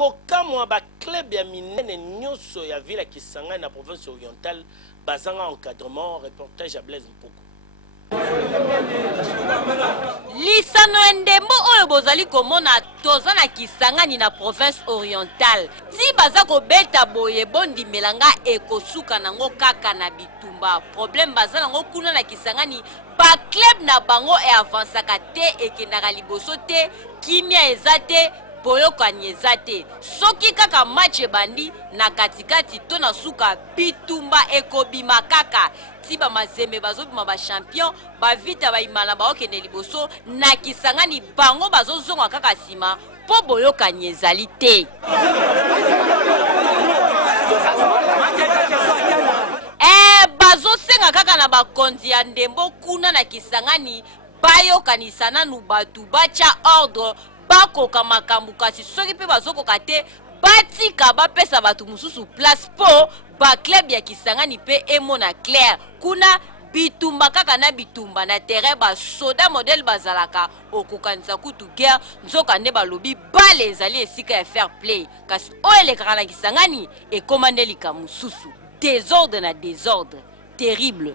kokamwa ba club ya minene nyonso ya ville ya Kisangani na province orientale bazanga encadrement. Reportage à Blaise Mpoko. Lisano endembo oyo bozali komona toza na Kisangani na province orientale. Ti baza kobeta boye bondi melanga ekosuka nango kaka na bitumba. Problème baza nango kuna na Kisangani ba club na bango e avansaka te ekendaka liboso te, kimia ezate, boyokani ezate. Soki kaka match bandi na katikati to na suka bitumba ekobima kaka. Tiba mazembe bazobima ba champion ba vita ba imala ba okende liboso na Kisangani bango bazozonga kaka sima po boyokani ezali te. Bazosenga kaka na bakonzi ya ndembo kuna na Kisangani bayokanisa nanu batu bacha ordre bakoka makambu kasi soki pe bazokoka te batika bapesa batu mususu place po ba club ya Kisangani pe emona clair kuna bitumba kaka na bitumba na terrain ba soda modèle bazalaka okokanisa kutu guerre nzoka nde balobi bale ezali esika ya fair play kasi oele kaka na Kisangani ekomande lika mususu désordre na désordre terrible.